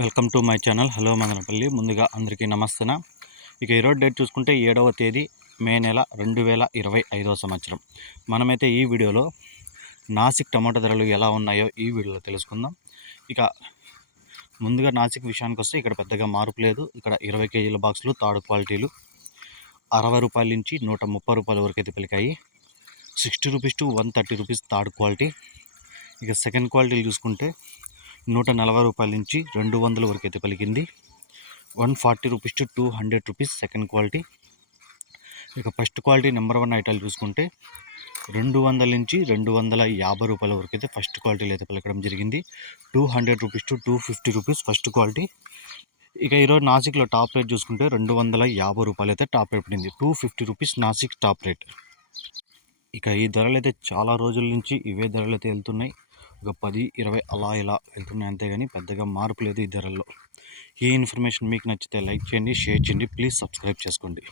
Welcome to my channel. Hello Madanapalli. ముందుగా అందరికీ నమస్తేనా? ఇక ఈరోజు డేట్ చూసుకుంటే ఏడవ తేదీ మే నెల రెండు వేల ఇరవై ఐదవ సంవత్సరం. మనమైతే ఈ వీడియోలో నాసిక్ టమాటా ధరలు ఎలా ఉన్నాయో ఈ వీడియోలో తెలుసుకుందాం. ఇక ముందుగా నాసిక్ విషయానికి వస్తే ఇక్కడ పెద్దగా మార్పు లేదు. ఇక్కడ ఇరవై కేజీల బాక్సులు తాడు క్వాలిటీలు అరవై రూపాయల నుంచి నూట ముప్పై రూపాయల వరకు అయితే పలికాయి. Sixty rupees to one thirty rupees third quality. ఇక సెకండ్ క్వాలిటీలు చూసుకుంటే నూట నలభై రూపాయల నుంచి రెండు వందల వరకు అయితే పలికింది. One forty rupees to two hundred rupees second quality. ఇక ఫస్ట్ క్వాలిటీ నెంబర్ వన్ ఐటాలు చూసుకుంటే రెండు వందల నుంచి రెండు వందల యాభై రూపాయల వరకు అయితే ఫస్ట్ క్వాలిటీలు అయితే పలకడం జరిగింది. Two hundred rupees to two fifty rupees first quality. ఇక ఈరోజు నాసిక్లో టాప్ రేట్ చూసుకుంటే రెండు వందల యాభై రూపాయలు అయితే టాప్ రేట్ పడింది. Two fifty rupees Nashik top rate. ఇక ఈ ధరలు అయితే చాలా రోజుల నుంచి ఇవే ధరలు అయితే వెళ్తున్నాయి. ఒక పది ఇరవై అలా ఇలా వెళ్తున్నాయి అంతేగాని పెద్దగా మార్పు లేదు ఈ ధరల్లో. ఈ ఇన్ఫర్మేషన్ మీకు నచ్చితే లైక్ చేయండి షేర్ చేయండి ప్లీజ్ సబ్స్క్రైబ్ చేసుకోండి.